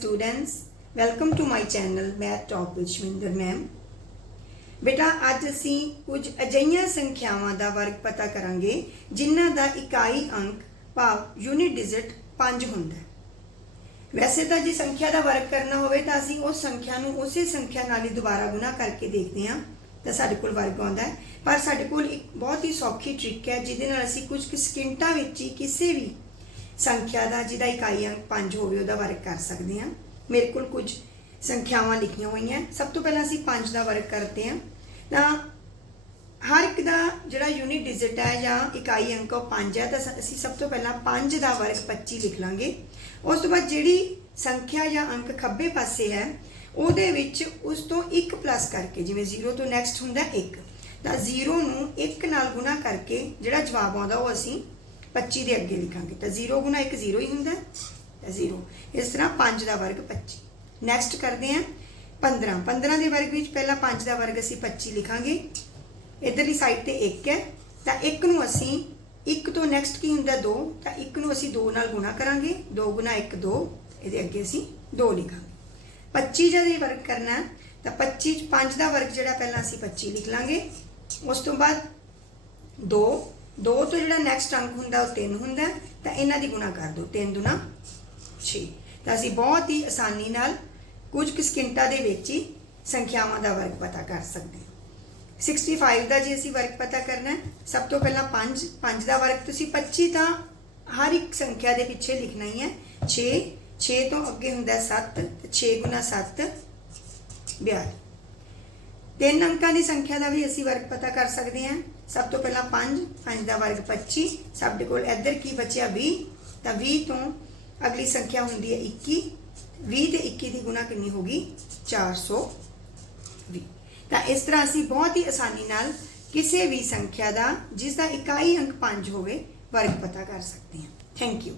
students, welcome to my channel math talk with shminder ma'am. ਬੇਟਾ, ਅੱਜ ਅਸੀਂ ਕੁਝ ਅਜਿਹੀਆਂ ਸੰਖਿਆਵਾਂ ਦਾ ਵਰਗ ਪਤਾ ਕਰਾਂਗੇ, ਜਿਨ੍ਹਾਂ ਦਾ ਇਕਾਈ ਅੰਕ ਭਾਵ ਯੂਨਿਟ ਡਿਜਿਟ 5 ਹੁੰਦਾ ਹੈ। ਵੈਸੇ ਤਾਂ ਜੇ ਸੰਖਿਆ ਦਾ ਵਰਗ ਕਰਨਾ ਹੋਵੇ ਤਾਂ ਅਸੀਂ ਉਸ ਸੰਖਿਆ ਨੂੰ ਉਸੇ ਸੰਖਿਆ ਨਾਲ ਹੀ ਦੁਬਾਰਾ ਗੁਣਾ ਕਰਕੇ ਦੇਖਦੇ ਹਾਂ। ਤਾਂ ਸਾਡੇ ਕੋਲ ਵਰਗ ਆਉਂਦਾ ਹੈ। ਪਰ ਸਾਡੇ ਕੋਲ ਇੱਕ ਬਹੁਤ ਹੀ ਸੌਖੀ ਟ੍ਰਿਕ ਹੈ, ਜਿਹਦੇ ਨਾਲ ਅਸੀਂ ਕੁਝ ਕੁ ਸਕਿੰਟਾਂ ਵਿੱਚ ਹੀ ਕਿਸੇ ਵੀ ਸੰਖਿਆ ਦਾ ਜਿਹਦਾ ਇਕਾਈ ਅੰਕ 5 ਹੋਵੇ ਉਹਦਾ ਵਰਗ ਕਰ ਸਕਦੇ ਹਾਂ। ਮੇਰੇ ਕੋਲ ਕੁਝ ਸੰਖਿਆਵਾਂ ਲਿਖੀਆਂ ਹੋਈਆਂ। ਸਭ ਤੋਂ ਪਹਿਲਾਂ ਅਸੀਂ 5 ਦਾ ਵਰਗ ਕਰਦੇ ਹਾਂ। ਤਾਂ ਹਰ ਇੱਕ ਦਾ ਜਿਹੜਾ ਯੂਨਿਟ ਡਿਜਿਟ ਹੈ ਜਾਂ ਇਕਾਈ ਅੰਕ ਉਹ 5 ਹੈ, ਤਾਂ ਸ- ਅਸੀਂ ਸਭ ਤੋਂ ਪਹਿਲਾਂ 5 ਦਾ ਵਰਗ 25 ਲਿਖ ਲਾਂਗੇ। ਉਸ ਤੋਂ ਬਾਅਦ ਜਿਹੜੀ ਸੰਖਿਆ ਜਾਂ ਅੰਕ ਖੱਬੇ ਪਾਸੇ ਹੈ, ਉਹਦੇ ਵਿੱਚ ਉਸ ਤੋਂ 1 ਪਲੱਸ ਕਰਕੇ, ਜਿਵੇਂ 0 ਤੋਂ ਨੈਕਸਟ ਹੁੰਦਾ 1 ਤਾਂ 0 ਨੂੰ 1 ਨਾਲ ਗੁਣਾ ਕਰਕੇ ਜਿਹੜਾ ਜਵਾਬ ਆਉਂਦਾ ਉਹ ਅਸੀਂ 25 ਦੇ ਅੱਗੇ ਲਿਖਾਂਗੇ। ਤਾਂ 0 ਗੁਣਾ 1 0 ਹੀ ਹੁੰਦਾ ਤਾਂ 0 ਇਸ ਤਰ੍ਹਾਂ 5 ਦਾ ਵਰਗ 25 ਨੈਕਸਟ ਕਰਦੇ ਹਾਂ। 15 15 ਦੇ ਵਰਗ ਵਿੱਚ ਪਹਿਲਾਂ 5 ਦਾ ਵਰਗ ਅਸੀਂ 25 ਲਿਖਾਂਗੇ। ਇਧਰਲੀ ਸਾਈਡ ਤੇ 1 ਹੈ। ਤਾਂ 1 ਨੂੰ ਅਸੀਂ 1 ਤੋਂ ਨੈਕਸਟ ਕੀ ਹੁੰਦਾ? 2 ਤਾਂ 1 ਨੂੰ ਅਸੀਂ 2 ਨਾਲ ਗੁਣਾ ਕਰਾਂਗੇ। 2 ਗੁਣਾ 1 2 ਇਹਦੇ ਅੱਗੇ ਅਸੀਂ 2 ਲਿਖਾਂਗੇ। 25 ਜਦ ਇਹ ਵਰਗ ਕਰਨਾ ਤਾਂ 25 ਚ 5 ਦਾ ਵਰਗ ਜਿਹੜਾ ਪਹਿਲਾਂ ਅਸੀਂ 25 ਲਿਖ ਲਾਂਗੇ। ਉਸ ਤੋਂ ਬਾਅਦ 2 2 ਤੋਂ ਜਿਹੜਾ ਨੈਕਸਟ ਅੰਕ ਹੁੰਦਾ ਉਹ 3 ਹੁੰਦਾ ਤਾਂ ਇਹਨਾਂ ਦੀ ਗੁਣਾ ਕਰ ਦਿਓ 3 ਦੁਨਾ 6 ਤਾਂ ਅਸੀਂ ਬਹੁਤ ਹੀ ਆਸਾਨੀ ਨਾਲ ਕੁਝ ਕੁ ਸਕਿੰਟਾਂ ਦੇ ਵਿੱਚ ਹੀ ਸੰਖਿਆਵਾਂ ਦਾ ਵਰਗ ਪਤਾ ਕਰ ਸਕਦੇ ਹਾਂ। 65 ਦਾ ਜੇ ਅਸੀਂ ਵਰਗ ਪਤਾ ਕਰਨਾ ਸਭ ਤੋਂ ਪਹਿਲਾਂ 5 5 ਦਾ ਵਰਗ ਤੁਸੀਂ 25 ਤਾਂ ਹਰ ਇੱਕ ਸੰਖਿਆ ਦੇ ਪਿੱਛੇ ਲਿਖਣਾ ਹੀ ਹੈ। 6 6 ਤੋਂ ਅੱਗੇ ਹੁੰਦਾ 7 ਤੇ 6 ਗੁਣਾ 7 42 ਤਿੰਨ ਅੰਕਾਂ ਦੀ ਸੰਖਿਆ ਦਾ ਵੀ ਅਸੀਂ ਵਰਗ ਪਤਾ ਕਰ ਸਕਦੇ ਹਾਂ। ਸਭ ਤੋਂ ਪਹਿਲਾਂ 5 5 ਦਾ ਵਰਗ 25 ਸਾਡੇ ਕੋਲ ਇੱਧਰ ਕੀ ਬਚਿਆ? 20 ਤਾਂ 20 ਤੋਂ ਅਗਲੀ ਸੰਖਿਆ ਹੁੰਦੀ ਹੈ 21 20 ਤੇ 21 ਦੀ ਗੁਣਾ ਕਿੰਨੀ ਹੋਗੀ 420 ਤਾਂ ਇਸ ਤਰ੍ਹਾਂ ਅਸੀਂ ਬਹੁਤ ਹੀ ਆਸਾਨੀ ਨਾਲ ਕਿਸੇ ਵੀ ਸੰਖਿਆ ਦਾ, ਜਿਸ ਦਾ ਇਕਾਈ ਅੰਕ 5 ਹੋਵੇ, ਵਰਗ ਪਤਾ ਕਰ ਸਕਦੇ ਹਾਂ। Thank you